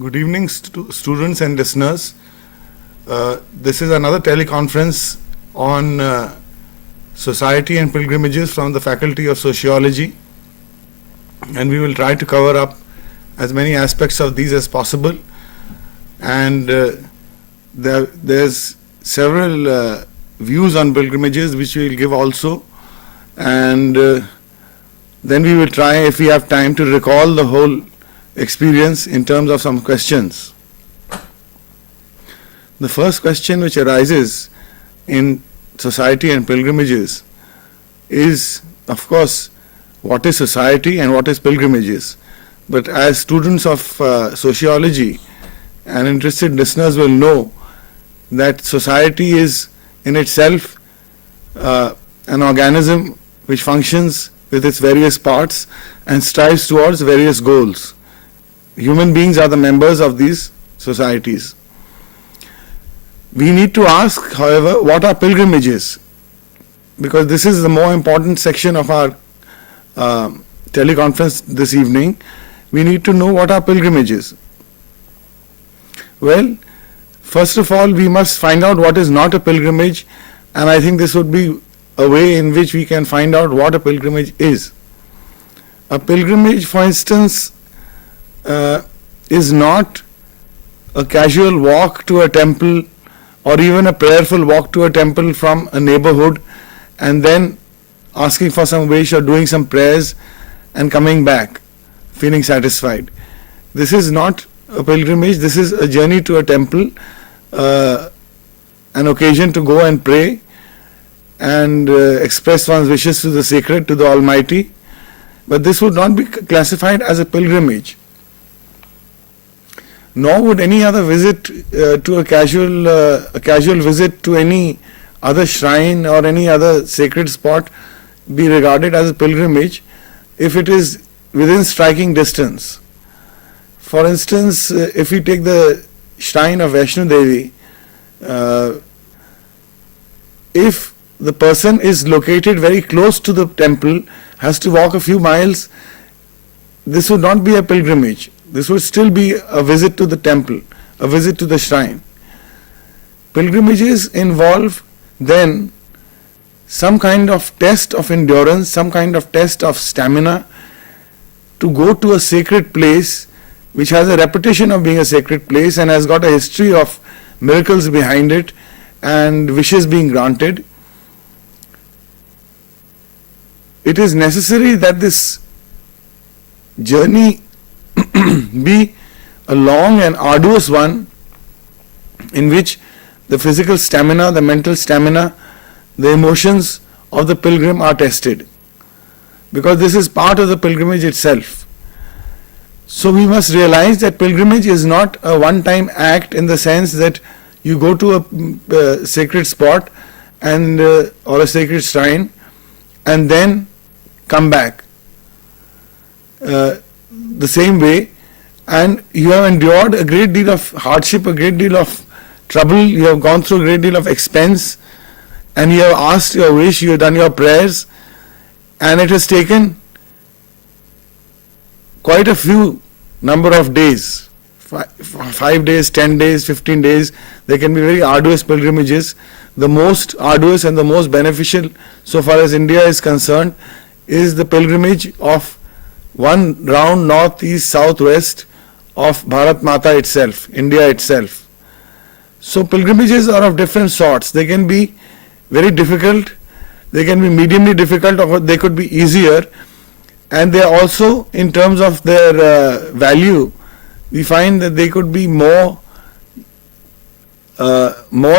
Good evening, students and listeners. This is another teleconference on society and pilgrimages from the Faculty of Sociology, and we will try to cover up as many aspects of these as possible. And there's several views on pilgrimages which we will give also, and then we will try, if we have time, to recall the whole experience in terms of some questions. The first question which arises in society and pilgrimages is, of course, what is society and what is pilgrimages? But as students of sociology and interested listeners will know that society is in itself an organism which functions with its various parts and strives towards various goals. Human beings are the members of these societies. We need to ask, however, what are pilgrimages? Because this is the more important section of our teleconference this evening. We need to know what are pilgrimages. Well, first of all, we must find out what is not a pilgrimage, and I think this would be a way in which we can find out what a pilgrimage is. A pilgrimage, for instance, is not a casual walk to a temple or even a prayerful walk to a temple from a neighborhood and then asking for some wish or doing some prayers and coming back feeling satisfied. This is not a pilgrimage. This is a journey to a temple, an occasion to go and pray and express one's wishes to the sacred, to the Almighty. But this would not be classified as a pilgrimage. Nor would any other visit to a casual visit to any other shrine or any other sacred spot be regarded as a pilgrimage if it is within striking distance. For instance, if we take the shrine of Vaishno Devi, if the person is located very close to the temple, has to walk a few miles, this would not be a pilgrimage. This would still be a visit to the temple, a visit to the shrine. Pilgrimages involve then some kind of test of endurance, some kind of test of stamina to go to a sacred place which has a reputation of being a sacred place and has got a history of miracles behind it and wishes being granted. It is necessary that this journey be a long and arduous one in which the physical stamina, the mental stamina, the emotions of the pilgrim are tested, because this is part of the pilgrimage itself. So we must realize that pilgrimage is not a one-time act in the sense that you go to a sacred spot and or a sacred shrine and then come back the same way, and you have endured a great deal of hardship, a great deal of trouble, you have gone through a great deal of expense, and you have asked your wish, you have done your prayers, and it has taken quite a few number of days, 5 days, 10 days, 15 days. There can be very arduous pilgrimages. The most arduous and the most beneficial, so far as India is concerned, is the pilgrimage of one round north, east, south, west of Bharat Mata itself, India itself. So pilgrimages are of different sorts. They can be very difficult, they can be mediumly difficult, or they could be easier, and they are also, in terms of their value, we find that they could be more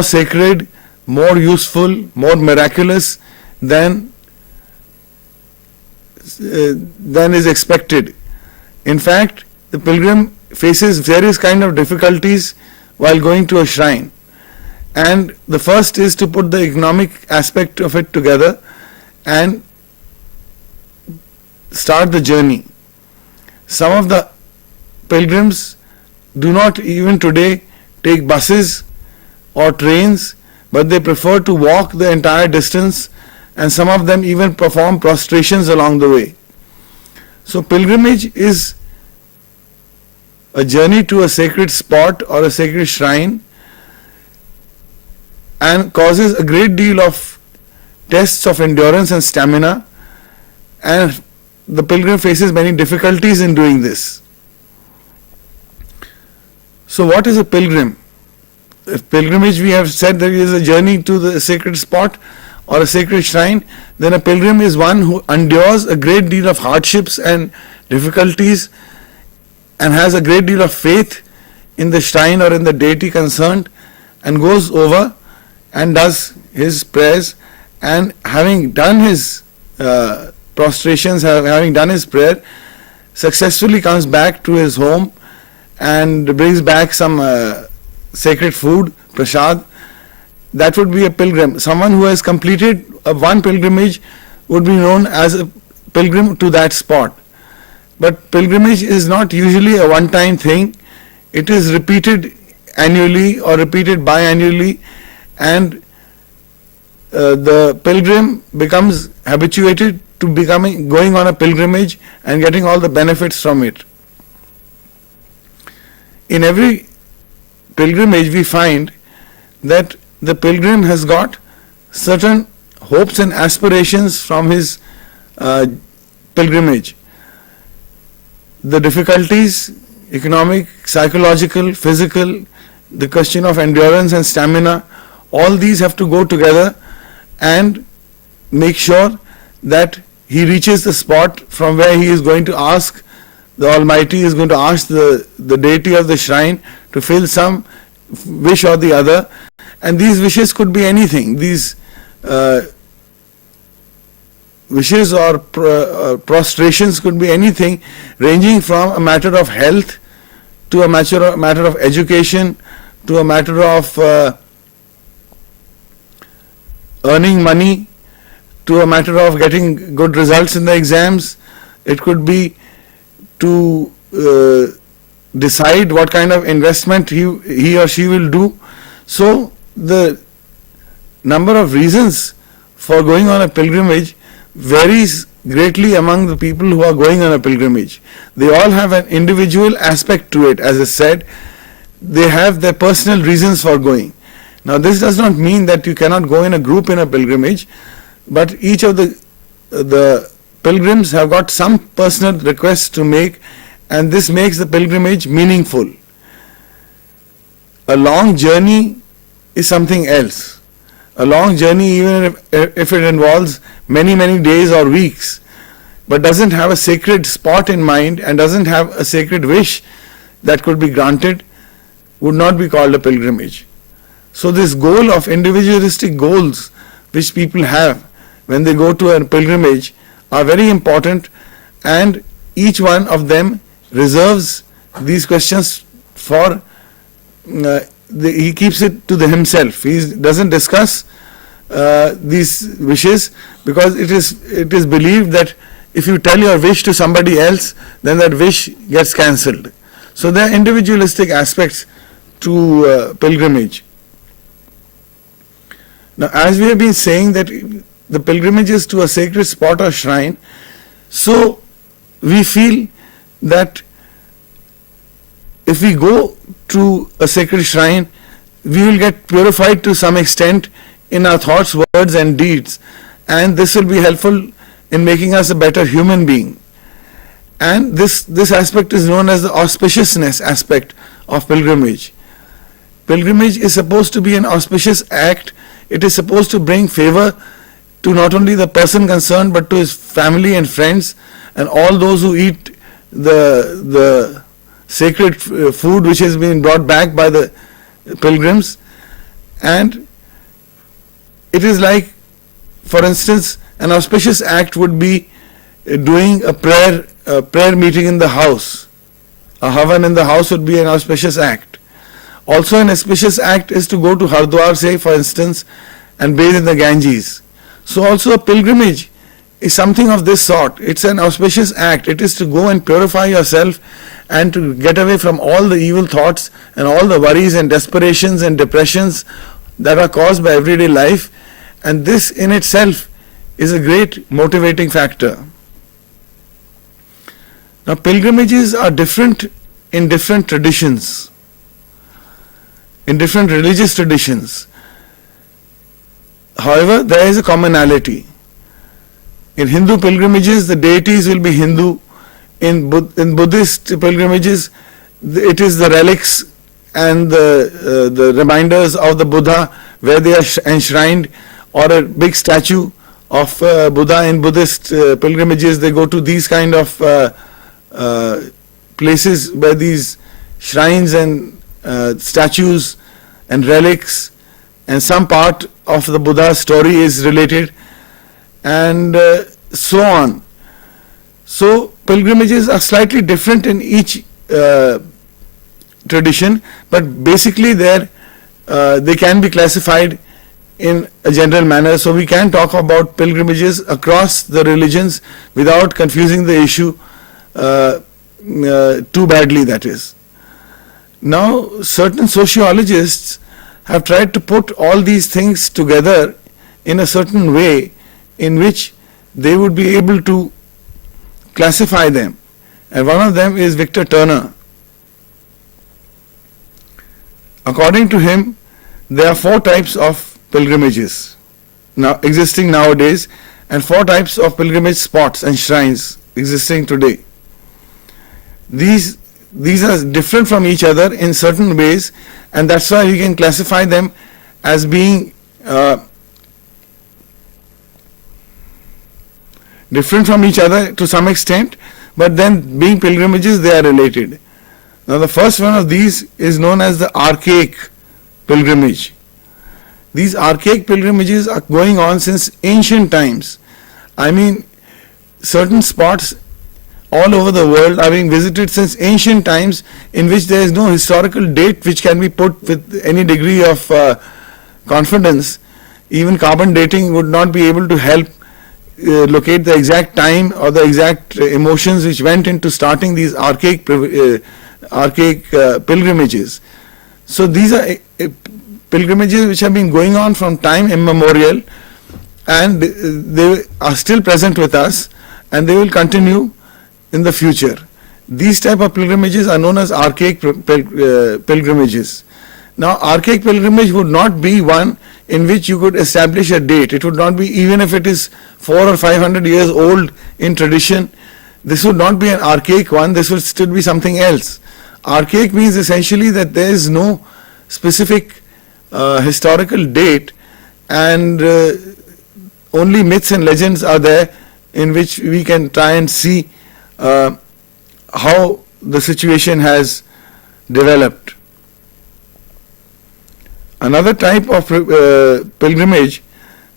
sacred, more useful, more miraculous than is expected. In fact, the pilgrim faces various kind of difficulties while going to a shrine, and the first is to put the economic aspect of it together and start the journey. Some of the pilgrims do not even today take buses or trains, but they prefer to walk the entire distance, and some of them even perform prostrations along the way. So pilgrimage is a journey to a sacred spot or a sacred shrine and causes a great deal of tests of endurance and stamina, and the pilgrim faces many difficulties in doing this. So what is a pilgrim? If pilgrimage, we have said that it is a journey to the sacred spot or a sacred shrine, then a pilgrim is one who endures a great deal of hardships and difficulties and has a great deal of faith in the shrine or in the deity concerned, and goes over and does his prayers, and having done his prostrations, having done his prayer, successfully comes back to his home and brings back some sacred food, prasad. That would be a pilgrim. Someone who has completed one pilgrimage would be known as a pilgrim to that spot. But pilgrimage is not usually a one-time thing. It is repeated annually or repeated biannually, and the pilgrim becomes habituated to going on a pilgrimage and getting all the benefits from it. In every pilgrimage we find that the pilgrim has got certain hopes and aspirations from his pilgrimage. The difficulties, economic, psychological, physical, the question of endurance and stamina, all these have to go together and make sure that he reaches the spot from where he is going to ask the Almighty, is going to ask the deity of the shrine to fill some wish or the other. And these wishes could be anything. These wishes or prostrations could be anything, ranging from a matter of health to a matter of education to a matter of earning money to a matter of getting good results in the exams. It could be to decide what kind of investment he or she will do. So the number of reasons for going on a pilgrimage varies greatly among the people who are going on a pilgrimage. They all have an individual aspect to it. As I said, they have their personal reasons for going. Now this does not mean that you cannot go in a group in a pilgrimage, but each of the pilgrims have got some personal requests to make, and this makes the pilgrimage meaningful. A long journey is something else. A long journey, even if it involves many days or weeks, but doesn't have a sacred spot in mind and doesn't have a sacred wish that could be granted, would not be called a pilgrimage. So this goal of individualistic goals which people have when they go to a pilgrimage are very important, and each one of them reserves these questions for he keeps it to himself. He doesn't discuss these wishes, because it is believed that if you tell your wish to somebody else, then that wish gets cancelled. So there are individualistic aspects to pilgrimage. Now, as we have been saying that the pilgrimage is to a sacred spot or shrine, so we feel that if we go to a sacred shrine, we will get purified to some extent in our thoughts, words and deeds, and this will be helpful in making us a better human being. And this aspect is known as the auspiciousness aspect of pilgrimage. Pilgrimage is supposed to be an auspicious act. It is supposed to bring favor to not only the person concerned, but to his family and friends and all those who eat the sacred food which has been brought back by the pilgrims. And it is like, for instance, an auspicious act would be doing a prayer meeting in the house. A havan in the house would be an auspicious act. Also an auspicious act is to go to Hardwar, say for instance, and bathe in the Ganges. So also a pilgrimage is something of this sort. It's an auspicious act. It is to go and purify yourself and to get away from all the evil thoughts and all the worries and desperations and depressions that are caused by everyday life, and this in itself is a great motivating factor. Now pilgrimages are different in different traditions, in different religious traditions. However, there is a commonality. In Hindu pilgrimages, the deities will be Hindu. In Buddhist pilgrimages, it is the relics and the reminders of the Buddha where they are enshrined, or a big statue of Buddha. In Buddhist pilgrimages, they go to these kind of places where these shrines and statues and relics and some part of the Buddha's story is related, and so on. So pilgrimages are slightly different in each tradition, but basically they can be classified in a general manner. So we can talk about pilgrimages across the religions without confusing the issue too badly, that is. Now, certain sociologists have tried to put all these things together in a certain way in which they would be able to classify them. And one of them is Victor Turner. According to him, there are 4 types of pilgrimages now existing nowadays, and 4 types of pilgrimage spots and shrines existing today. These are different from each other in certain ways, and that's why we can classify them as being different from each other to some extent, but then being pilgrimages, they are related. Now the first one of these is known as the archaic pilgrimage. These archaic pilgrimages are going on since ancient times. I mean, certain spots all over the world are being visited since ancient times, in which there is no historical date which can be put with any degree of confidence. Even carbon dating would not be able to help locate the exact time or the exact emotions which went into starting these archaic pilgrimages. So these are pilgrimages which have been going on from time immemorial, and they are still present with us, and they will continue in the future. These type of pilgrimages are known as archaic pilgrimages. Now, archaic pilgrimage would not be one in which you could establish a date. It would not be, even if it is 400 or 500 years old in tradition, this would not be an archaic one, this would still be something else. Archaic means essentially that there is no specific historical date, and only myths and legends are there in which we can try and see how the situation has developed. Another type of pilgrimage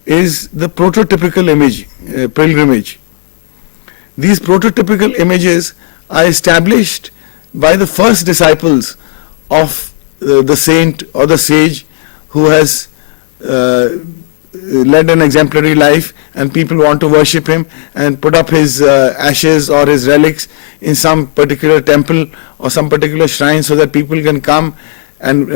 is the prototypical pilgrimage. These prototypical images are established by the first disciples of the saint or the sage who has led an exemplary life, and people want to worship him and put up his ashes or his relics in some particular temple or some particular shrine, so that people can come and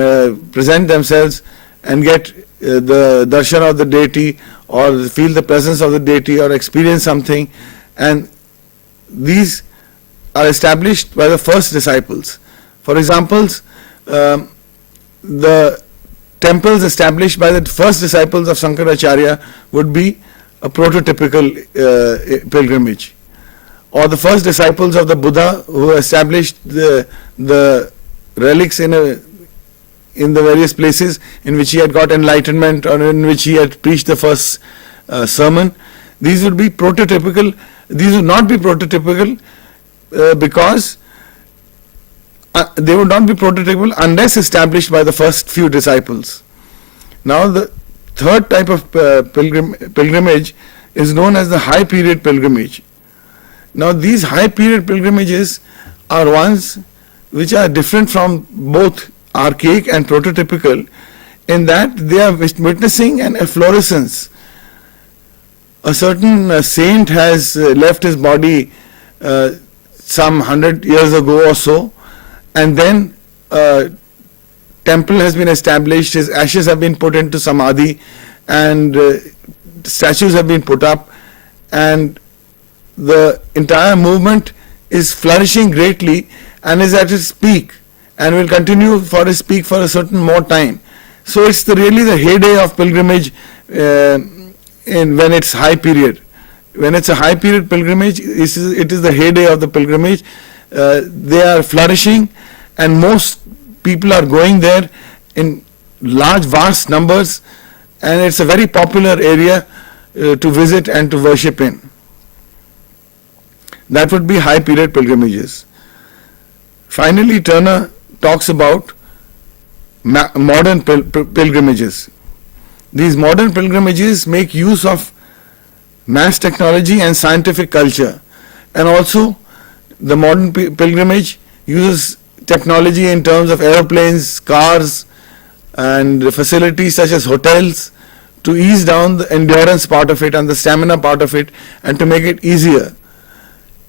present themselves and get the darshan of the deity, or feel the presence of the deity, or experience something. And these are established by the first disciples. For example, the temples established by the first disciples of Shankaracharya would be a prototypical pilgrimage. Or the first disciples of the Buddha who established the relics in the various places in which he had got enlightenment, or in which he had preached the first sermon. These would be prototypical. These would not be prototypical because they would not be prototypical unless established by the first few disciples. Now the third type of pilgrimage is known as the high period pilgrimage. Now these high period pilgrimages are ones which are different from both archaic and prototypical, in that they are witnessing an efflorescence. A certain saint has left his body some 100 years ago or so, and then temple has been established, his ashes have been put into samadhi, and statues have been put up, and the entire movement is flourishing greatly and is at its peak and will continue for its peak for a certain more time. So it's really the heyday of pilgrimage when it's high period. When it's a high period pilgrimage, it is the heyday of the pilgrimage. They are flourishing, and most people are going there in large, vast numbers, and it's a very popular area to visit and to worship in. That would be high period pilgrimages. Finally, Turner talks about modern pilgrimages. These modern pilgrimages make use of mass technology and scientific culture, and also the modern pilgrimage uses technology in terms of aeroplanes, cars, and facilities such as hotels to ease down the endurance part of it and the stamina part of it, and to make it easier.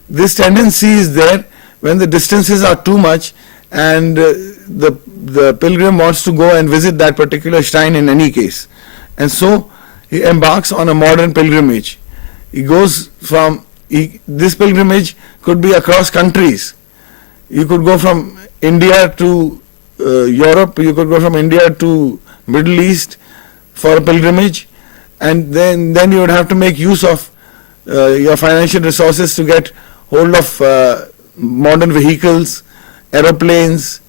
This tendency is there when the distances are too much and the pilgrim wants to go and visit that particular shrine in any case, and so he embarks on a modern pilgrimage. He goes from this pilgrimage could be across countries. You could go from India to Europe, you could go from India to Middle East for a pilgrimage, and then you would have to make use of your financial resources to get hold of modern vehicles, aeroplanes,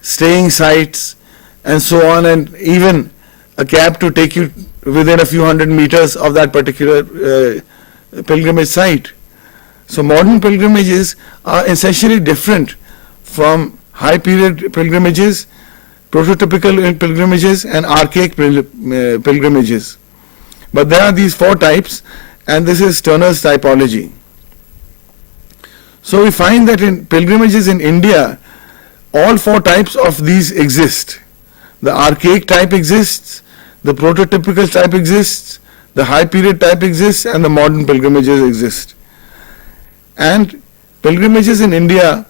staying sites, and so on, and even a cab to take you within a few hundred meters of that particular pilgrimage site. So modern pilgrimages are essentially different from high period pilgrimages, prototypical pilgrimages, and archaic pilgrimages. But there are these four types, and this is Turner's typology. So we find that in pilgrimages in India, all four types of these exist. The archaic type exists, the prototypical type exists, the high period type exists, and the modern pilgrimages exist. And pilgrimages in India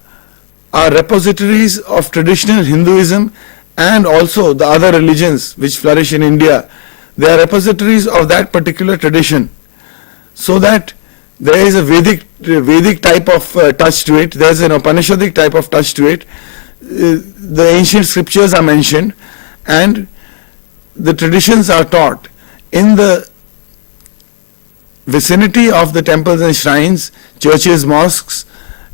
are repositories of traditional Hinduism and also the other religions which flourish in India. They are repositories of that particular tradition, so that there is a Vedic type of touch to it, there is an Upanishadic type of touch to it. The ancient scriptures are mentioned, and the traditions are taught. In the vicinity of the temples and shrines, churches, mosques,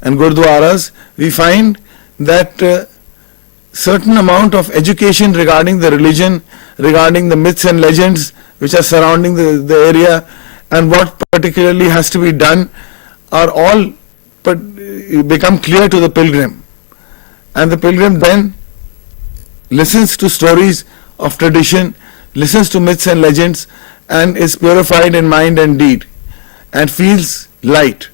and gurdwaras, we find that certain amount of education regarding the religion, regarding the myths and legends which are surrounding the area, and what particularly has to be done, are all become clear to the pilgrim. And the pilgrim then listens to stories of tradition, listens to myths and legends, and is purified in mind and deed, and feels light.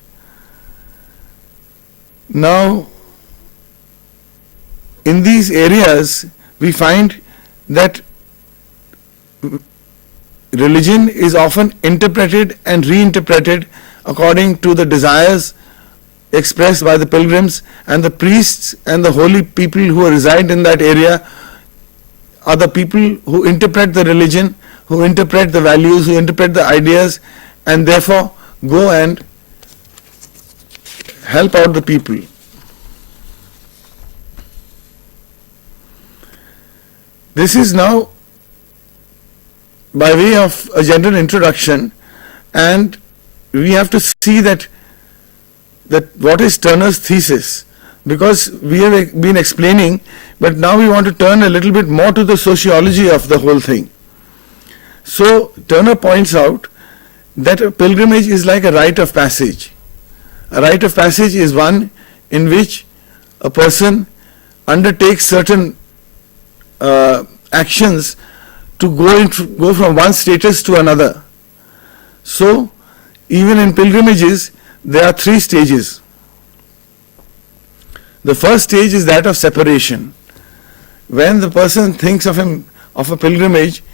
Now, in these areas, we find that religion is often interpreted and reinterpreted according to the desires expressed by the pilgrims, and the priests and the holy people who reside in that area are the people who interpret the religion, who interpret the values, who interpret the ideas, and therefore go and help out the people. This is now by way of a general introduction, and we have to see that what is Turner's thesis, because we have been explaining, but now we want to turn a little bit more to the sociology of the whole thing. So Turner points out that a pilgrimage is like a rite of passage. A rite of passage is one in which a person undertakes certain actions to go from one status to another. So even in pilgrimages, there are three stages. The first stage is that of separation. When the person thinks of a pilgrimage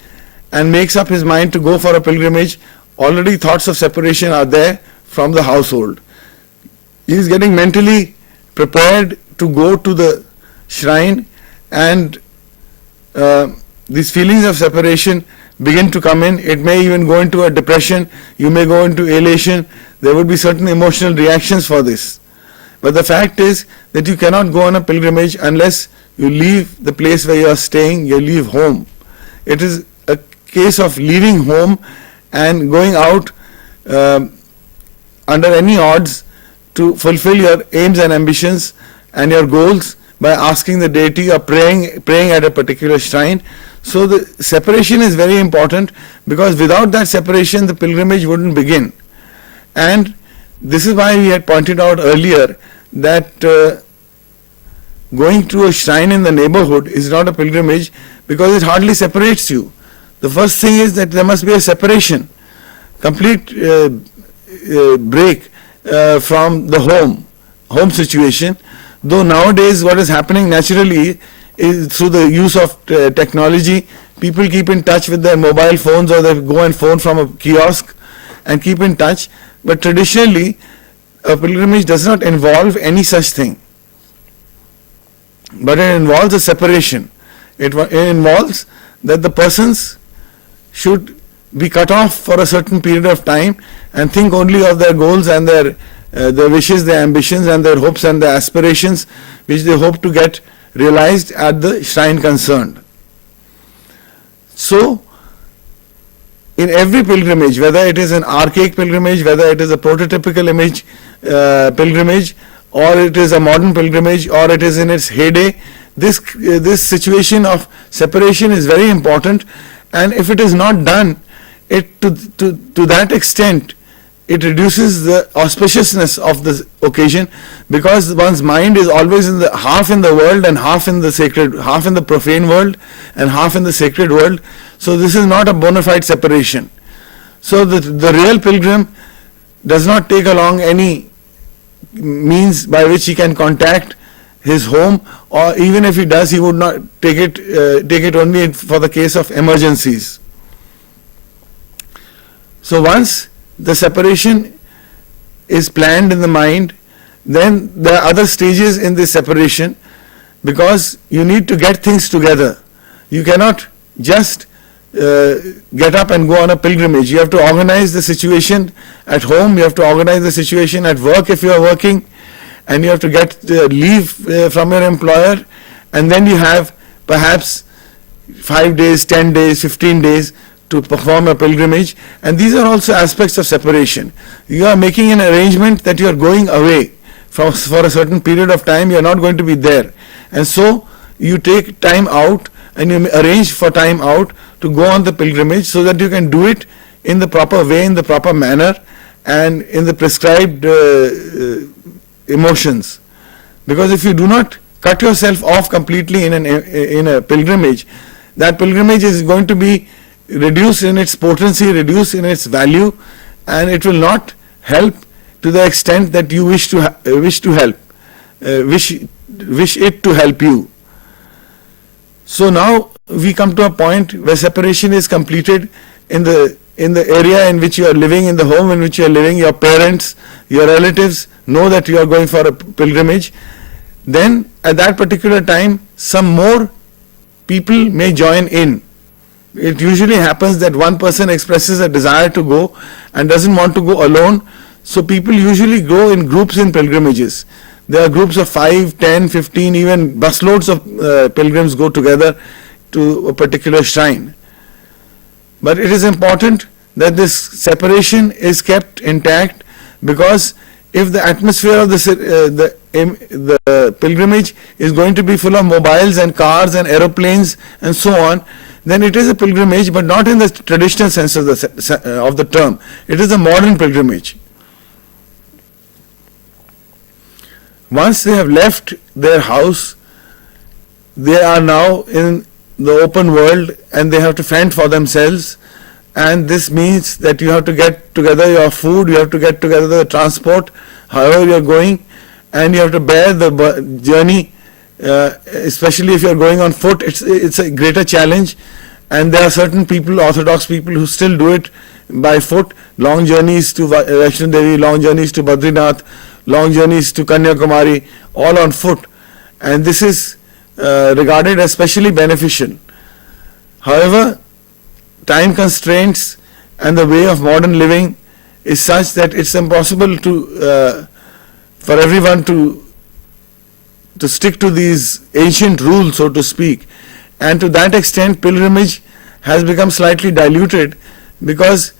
and makes up his mind to go for a pilgrimage, already thoughts of separation are there from the household. He is getting mentally prepared to go to the shrine, and these feelings of separation begin to come in. It may even go into a depression, you may go into elation, there would be certain emotional reactions for this. But the fact is that you cannot go on a pilgrimage unless you leave the place where you are staying, you leave home. It is a case of leaving home and going out under any odds to fulfill your aims and ambitions and your goals by asking the deity or praying at a particular shrine. So the separation is very important, because without that separation the pilgrimage wouldn't begin. And this is why we had pointed out earlier that going to a shrine in the neighborhood is not a pilgrimage, because it hardly separates you. The first thing is that there must be a separation, complete break from the home situation. Though nowadays what is happening naturally is through the use of technology, people keep in touch with their mobile phones, or they go and phone from a kiosk and keep in touch. But traditionally, a pilgrimage does not involve any such thing, but it involves a separation. It involves that the persons should be cut off for a certain period of time and think only of their goals and their wishes, their ambitions and their hopes and their aspirations, which they hope to get realized at the shrine concerned. So, in every pilgrimage, whether it is an archaic pilgrimage, whether it is a prototypical image pilgrimage, or it is a modern pilgrimage, or it is in its heyday, this situation of separation is very important. And if it is not done, it to that extent, it reduces the auspiciousness of the occasion, because one's mind is always half in the world and half in the sacred, half in the profane world and half in the sacred world. So this is not a bona fide separation. So the real pilgrim does not take along any means by which he can contact his home, or even if he does, he would not take it only for the case of emergencies. So once the separation is planned in the mind, then there are other stages in this separation, because you need to get things together. You cannot just get up and go on a pilgrimage. You have to organize the situation at home, you have to organize the situation at work if you are working, and you have to get leave from your employer, and then you have perhaps 5 days, 10 days, 15 days to perform a pilgrimage. And these are also aspects of separation. You are making an arrangement that you are going away for a certain period of time, you are not going to be there. And so you take time out and you arrange for time out to go on the pilgrimage, so that you can do it in the proper way, in the proper manner, and in the prescribed emotions. Because if you do not cut yourself off completely in a pilgrimage, that pilgrimage is going to be reduced in its potency, reduced in its value, and it will not help to the extent that you wish it to help you. So now we come to a point where separation is completed in the area in which you are living, in the home in which you are living. Your parents, your relatives know that you are going for a pilgrimage. Then at that particular time, some more people may join in. It usually happens that one person expresses a desire to go and doesn't want to go alone. So people usually go in groups in pilgrimages. There are groups of 5, 10, 15, even busloads of pilgrims go together to a particular shrine. But it is important that this separation is kept intact, because if the atmosphere of the pilgrimage is going to be full of mobiles and cars and aeroplanes and so on, then it is a pilgrimage, but not in the traditional sense of the term. It is a modern pilgrimage. Once they have left their house, they are now in the open world and they have to fend for themselves. And this means that you have to get together your food, you have to get together the transport, however you are going, and you have to bear the journey, especially if you are going on foot. It's a greater challenge, and there are certain people, orthodox people, who still do it by foot. Long journeys to Vaishno Devi, long journeys to Badrinath, long journeys to Kanyakumari, all on foot, and this is regarded as especially beneficial. However, time constraints and the way of modern living is such that it's impossible to for everyone to stick to these ancient rules, so to speak. And to that extent, pilgrimage has become slightly diluted because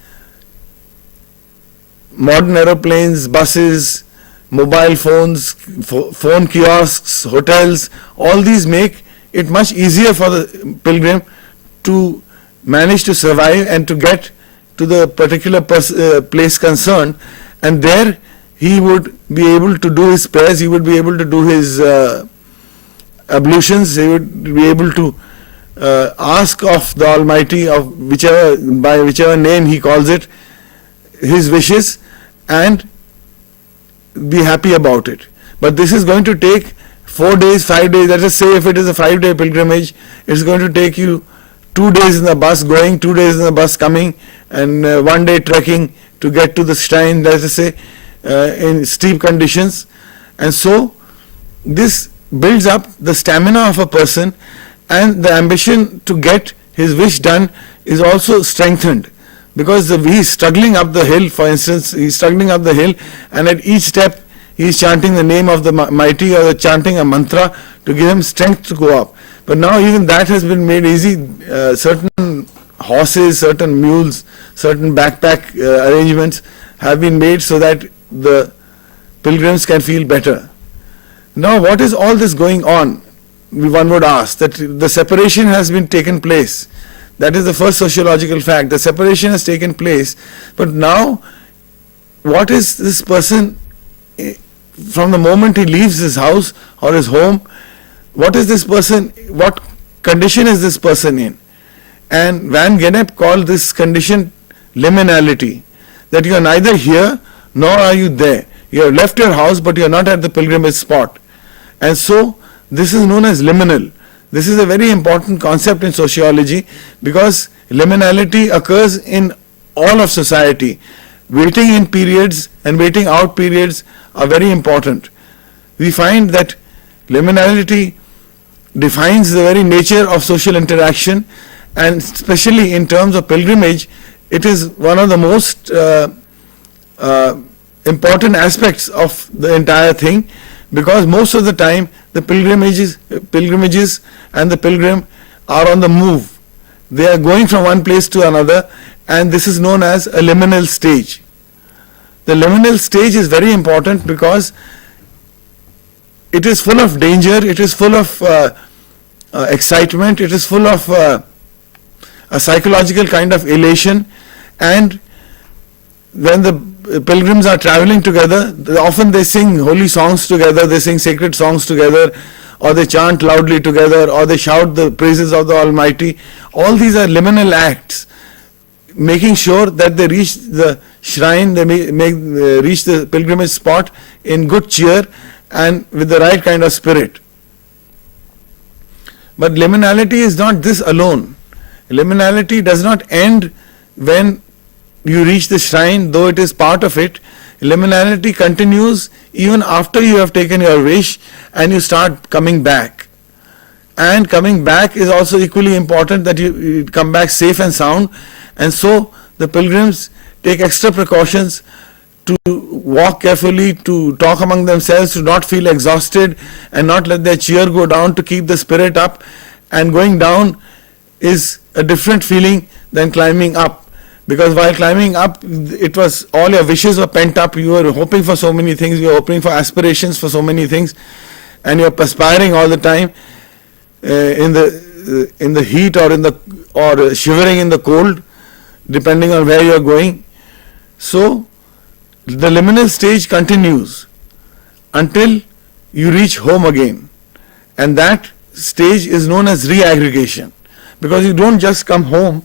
modern aeroplanes, buses, mobile phones, phone kiosks, hotels, all these make it much easier for the pilgrim to manage to survive and to get to the particular place concerned, and there he would be able to do his prayers, he would be able to do his ablutions, he would be able to ask of the Almighty, of by whichever name he calls it, his wishes, and be happy about it. But this is going to take 4 days, 5 days. Let us say if it is a 5-day pilgrimage, it's going to take you 2 days in the bus going, 2 days in the bus coming, and 1 day trekking to get to the shrine, let us say, in steep conditions. And so this builds up the stamina of a person, and the ambition to get his wish done is also strengthened, because he is struggling up the hill. For instance, he is struggling up the hill, and at each step he is chanting the name of the mighty, or chanting a mantra to give him strength to go up. But now even that has been made easy. Certain horses, certain mules, certain backpack arrangements have been made so that the pilgrims can feel better. Now what is all this going on? One would ask that the separation has been taken place. That is the first sociological fact. The separation has taken place. But now, what is this person, from the moment he leaves his house or his home, what is this person, what condition is this person in? And Van Gennep called this condition liminality, that you are neither here nor are you there. You have left your house, but you are not at the pilgrimage spot. And so, this is known as liminal. This is a very important concept in sociology, because liminality occurs in all of society. Waiting in periods and waiting out periods are very important. We find that liminality defines the very nature of social interaction, and especially in terms of pilgrimage, it is one of the most important aspects of the entire thing, because most of the time the pilgrimages and the pilgrim are on the move. They are going from one place to another, and this is known as a liminal stage. The liminal stage is very important because it is full of danger, it is full of excitement, it is full of a psychological kind of elation, and when the pilgrims are traveling together, often they sing holy songs together, they sing sacred songs together, or they chant loudly together, or they shout the praises of the Almighty. All these are liminal acts, making sure that they reach the shrine, they reach the pilgrimage spot in good cheer and with the right kind of spirit. But liminality is not this alone. Liminality does not end when you reach the shrine, though it is part of it. Liminality continues even after you have taken your wish and you start coming back. And coming back is also equally important, that you come back safe and sound. And so the pilgrims take extra precautions to walk carefully, to talk among themselves, to not feel exhausted and not let their cheer go down, to keep the spirit up. And going down is a different feeling than climbing up. Because while climbing up, it was all your wishes were pent up. You were hoping for so many things. You were hoping for aspirations for so many things, and you are perspiring all the time in the heat or shivering in the cold, depending on where you are going. So the liminal stage continues until you reach home again, and that stage is known as reaggregation, because you don't just come home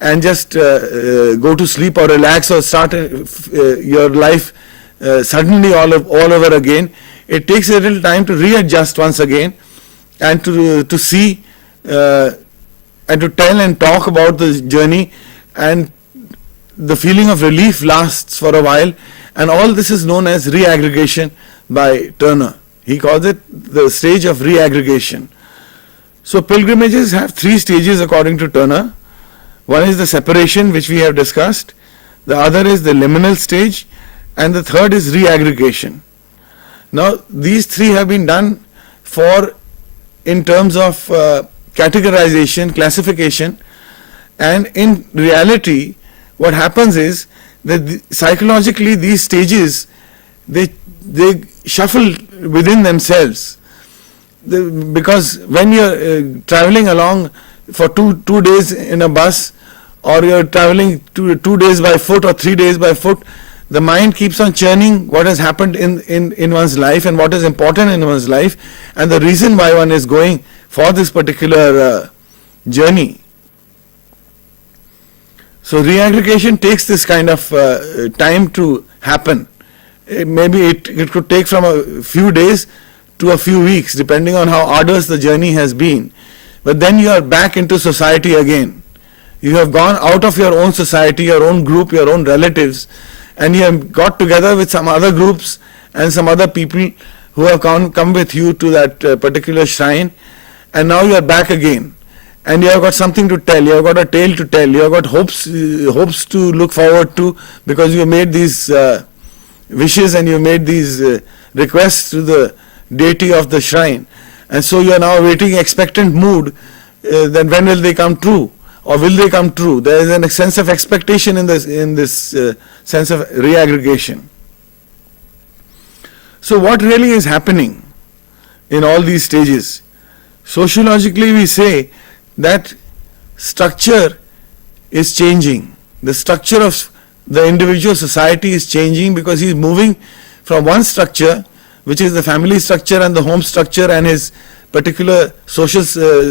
and just go to sleep or relax or start your life suddenly all over again. It takes a little time to readjust once again, and to see and to tell and talk about the journey, and the feeling of relief lasts for a while, and all this is known as reaggregation by Turner. He calls it the stage of reaggregation. So pilgrimages have 3 stages according to Turner. One is the separation, which we have discussed. The other is the liminal stage, and the third is reaggregation. Now, these three have been done for in terms of categorization, classification, and in reality, what happens is that psychologically these stages they shuffle within themselves. Because when you're traveling along for two days in a bus, or you're traveling 2 days by foot or 3 days by foot, the mind keeps on churning what has happened in one's life and what is important in one's life and the reason why one is going for this particular journey. So reaggregation takes this kind of time to happen. Maybe it could take from a few days to a few weeks, depending on how arduous the journey has been. But then you are back into society again. You have gone out of your own society, your own group, your own relatives, and you have got together with some other groups and some other people who have come with you to that particular shrine, and now you are back again. And you have got something to tell, you have got a tale to tell, you have got hopes to look forward to, because you made these wishes and you made these requests to the deity of the shrine. And so you are now waiting expectant mood, then when will they come true? Or will they come true? There is a sense of expectation in this sense of reaggregation. So what really is happening in all these stages? Sociologically we say that structure is changing. The structure of the individual society is changing because he is moving from one structure, which is the family structure and the home structure and his particular social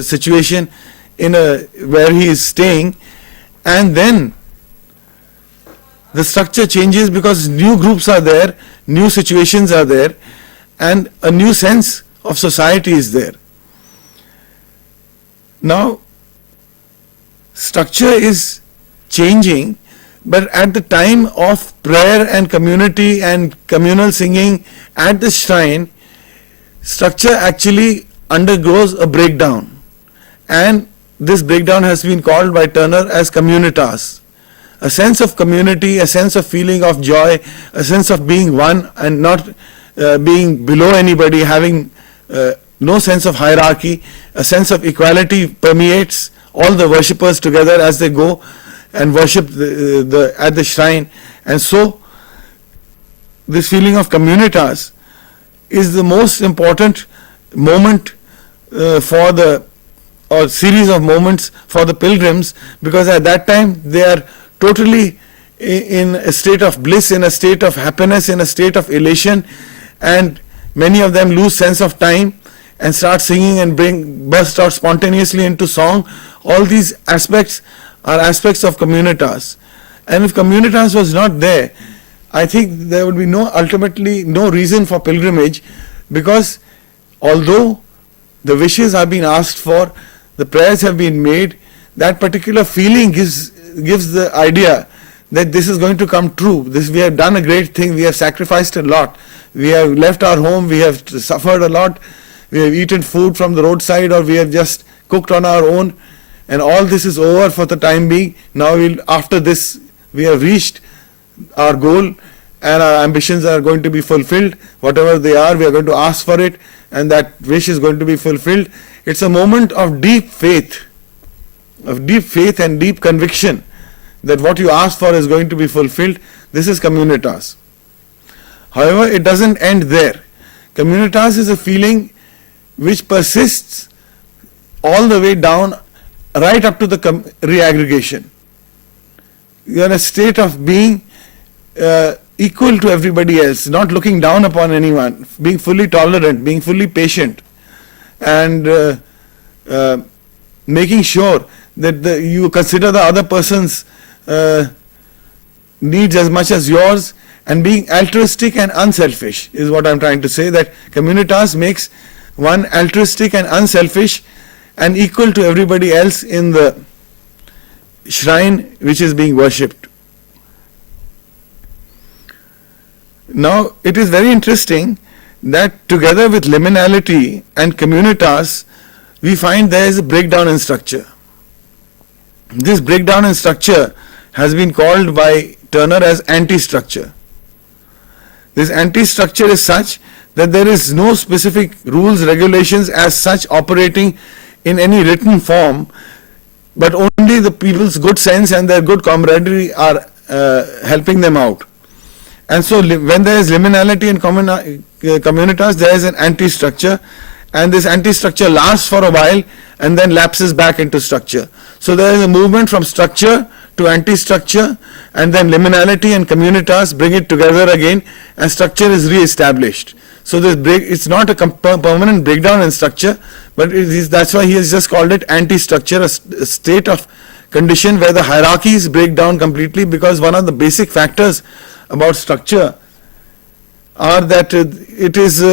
situation where he is staying, and then the structure changes because new groups are there, new situations are there, and a new sense of society is there. Now, structure is changing, but at the time of prayer and community and communal singing at the shrine, structure actually undergoes a breakdown, and this breakdown has been called by Turner as communitas. A sense of community, a sense of feeling of joy, a sense of being one and not being below anybody, having no sense of hierarchy, a sense of equality permeates all the worshippers together as they go and worship at the shrine. And so this feeling of communitas is the most important moment or series of moments for the pilgrims, because at that time they are totally in a state of bliss, in a state of happiness, in a state of elation, and many of them lose sense of time and start singing and burst out spontaneously into song. All these aspects are aspects of communitas. And if communitas was not there, I think there would be ultimately no reason for pilgrimage, because although the wishes have been asked for, the prayers have been made, that particular feeling gives the idea that this is going to come true. We have done a great thing, we have sacrificed a lot, we have left our home, we have suffered a lot, we have eaten food from the roadside, or we have just cooked on our own, and all this is over for the time being. Now after this we have reached our goal and our ambitions are going to be fulfilled. Whatever they are, we are going to ask for it, and that wish is going to be fulfilled. It's a moment of deep faith and deep conviction that what you ask for is going to be fulfilled. This is communitas. However, it doesn't end there. Communitas is a feeling which persists all the way down, right up to the reaggregation. You are in a state of being equal to everybody else, not looking down upon anyone, being fully tolerant, being fully patient, and making sure that you consider the other person's needs as much as yours, and being altruistic and unselfish is what I'm trying to say, that communitas makes one altruistic and unselfish and equal to everybody else in the shrine which is being worshipped. Now, it is very interesting that together with liminality and communitas, we find there is a breakdown in structure. This breakdown in structure has been called by Turner as anti-structure. This anti-structure is such that there is no specific rules, regulations as such operating in any written form, but only the people's good sense and their good camaraderie are helping them out. And so when there is liminality in communitas, there is an anti-structure, and this anti-structure lasts for a while and then lapses back into structure. So there is a movement from structure to anti-structure, and then liminality and communitas bring it together again, and structure is re-established. So it's not a permanent breakdown in structure, but that's why he has just called it anti-structure, a state of condition where the hierarchies break down completely, because one of the basic factors about structure are that it is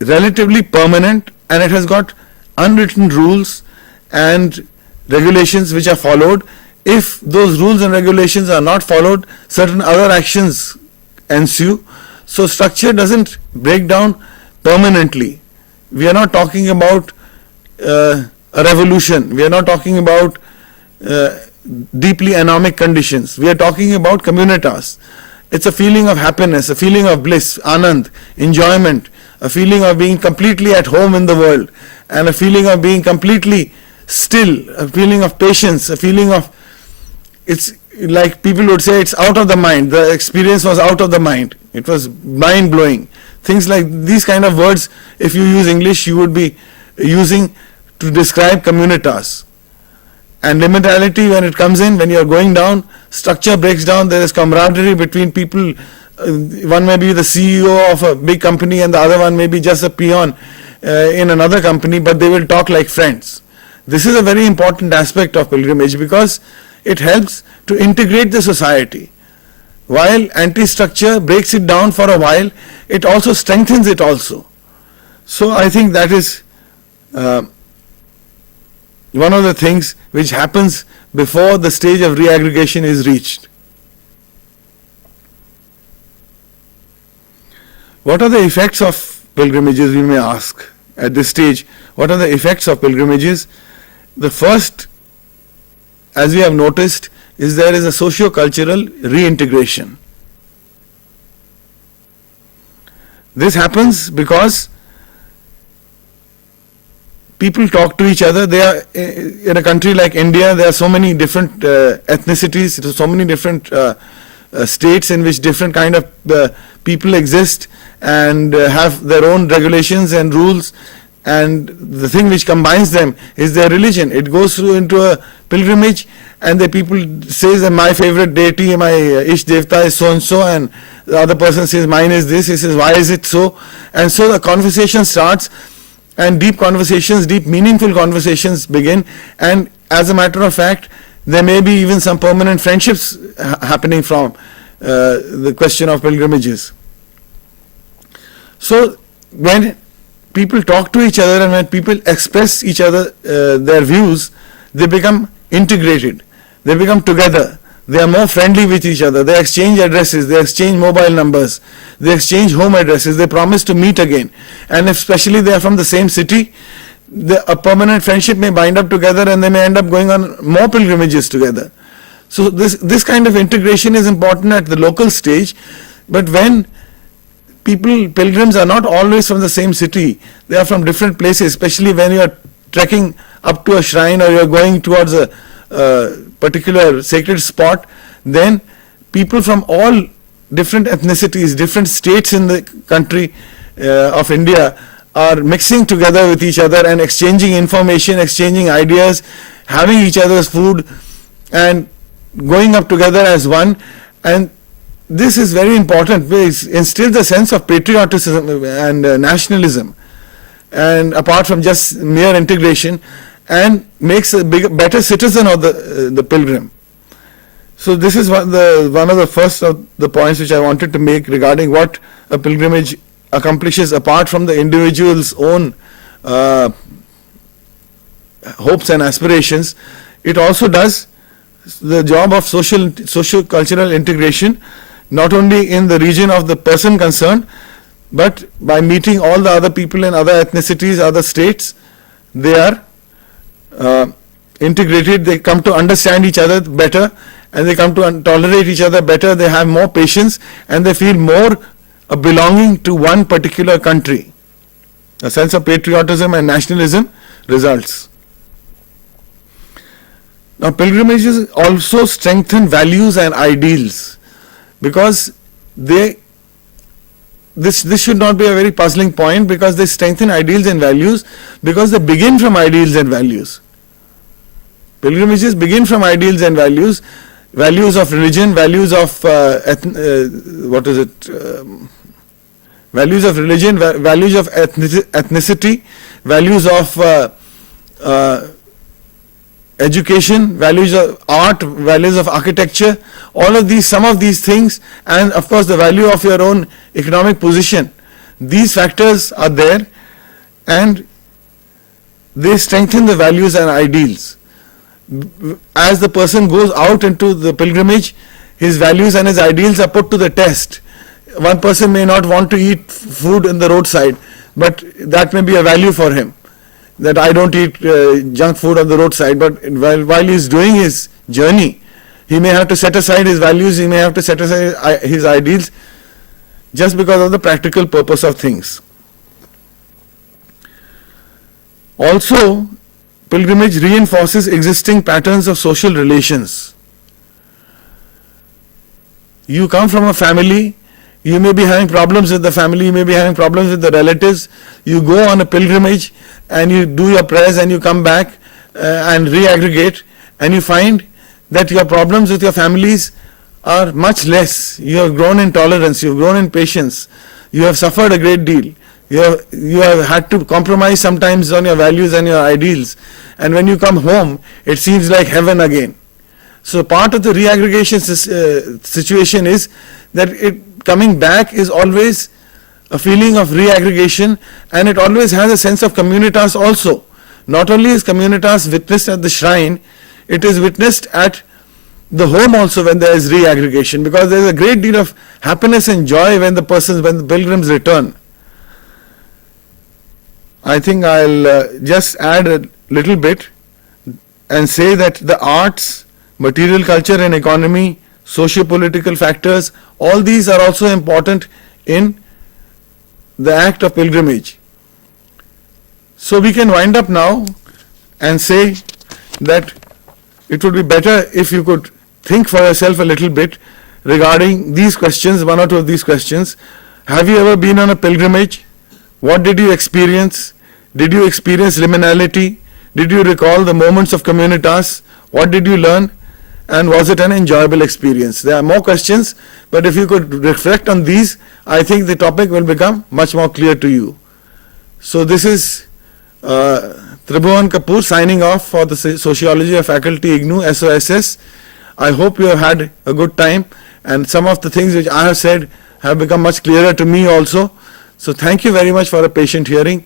relatively permanent, and it has got unwritten rules and regulations which are followed. If those rules and regulations are not followed, certain other actions ensue. So structure doesn't break down permanently. We are not talking about a revolution. We are not talking about deeply anomic conditions. We are talking about communitas. It's a feeling of happiness, a feeling of bliss, anand, enjoyment, a feeling of being completely at home in the world, and a feeling of being completely still, a feeling of patience, a feeling of, it's like people would say, it's out of the mind. The experience was out of the mind. It was mind-blowing. Things like these kind of words, if you use English, you would be using to describe communitas. And liminality, when it comes in, when you are going down, structure breaks down, there is camaraderie between people. One may be the CEO of a big company and the other one may be just a peon in another company, but they will talk like friends. This is a very important aspect of pilgrimage, because it helps to integrate the society. While anti-structure breaks it down for a while, it also strengthens it also. So I think that is one of the things which happens before the stage of reaggregation is reached. What are the effects of pilgrimages, we may ask at this stage? What are the effects of pilgrimages? The first, as we have noticed, is there is a socio-cultural reintegration. This happens because people talk to each other. They are in a country like India, there are so many different ethnicities, so many different states in which different kind of people exist and have their own regulations and rules, and the thing which combines them is their religion. It goes through into a pilgrimage, and the people says that my favorite deity, my Ish Devta is so and so, and the other person says mine is this. He says, why is it so? And so the conversation starts, and deep conversations, deep meaningful conversations begin, and as a matter of fact, there may be even some permanent friendships happening from the question of pilgrimages. So when people talk to each other and when people express each other their views, they become integrated, they become together, they are more friendly with each other, they exchange addresses, they exchange mobile numbers, they exchange home addresses, they promise to meet again, and especially they are from the same city, a permanent friendship may bind up together, and they may end up going on more pilgrimages together. So this kind of integration is important at the local stage, but when pilgrims are not always from the same city, they are from different places, especially when you are trekking up to a shrine or you are going towards a particular sacred spot, then people from all different ethnicities, different states in the country of India are mixing together with each other and exchanging information, exchanging ideas, having each other's food and going up together as one. And this is very important. It instills a sense of patriotism and nationalism, and apart from just mere integration, and makes a better citizen of the pilgrim. So this is one of the first of the points which I wanted to make regarding what a pilgrimage accomplishes apart from the individual's own hopes and aspirations. It also does the job of socio-cultural integration, not only in the region of the person concerned, but by meeting all the other people in other ethnicities, other states, they are integrated, they come to understand each other better, and they come to tolerate each other better, they have more patience, and they feel more a belonging to one particular country. A sense of patriotism and nationalism results. Now, pilgrimages also strengthen values and ideals, because this should not be a very puzzling point, because they strengthen ideals and values because they begin from ideals and values. Pilgrimages begin from ideals and values, values of religion, values of values of religion, values of ethnicity, values of education, values of art, values of architecture, all of these, some of these things, and of course the value of your own economic position. These factors are there, and they strengthen the values and ideals. As the person goes out into the pilgrimage, his values and his ideals are put to the test. One person may not want to eat food in the roadside, but that may be a value for him, that I don't eat junk food on the roadside. But while he's doing his journey, he may have to set aside his values, he may have to set aside his ideals, just because of the practical purpose of things. Also, pilgrimage reinforces existing patterns of social relations. You come from a family, you may be having problems with the family, you may be having problems with the relatives. You go on a pilgrimage and you do your prayers and you come back and re-aggregate, and you find that your problems with your families are much less. You have grown in tolerance, you have grown in patience, you have suffered a great deal. You have had to compromise sometimes on your values and your ideals, and when you come home, it seems like heaven again. So part of the re-aggregation situation is that coming back is always a feeling of re-aggregation, and it always has a sense of communitas also. Not only is communitas witnessed at the shrine, it is witnessed at the home also when there is re-aggregation, because there is a great deal of happiness and joy when the pilgrims return. I think I'll just add a little bit and say that the arts, material culture and economy, socio-political factors, all these are also important in the act of pilgrimage. So we can wind up now and say that it would be better if you could think for yourself a little bit regarding these questions, one or two of these questions. Have you ever been on a pilgrimage? What did you experience? Did you experience liminality? Did you recall the moments of communitas? What did you learn? And was it an enjoyable experience? There are more questions, but if you could reflect on these, I think the topic will become much more clear to you. So this is Tribhuvan Kapoor signing off for the Sociology of Faculty IGNOU SOSS. I hope you have had a good time, and some of the things which I have said have become much clearer to me also. So thank you very much for a patient hearing.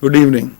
Good evening.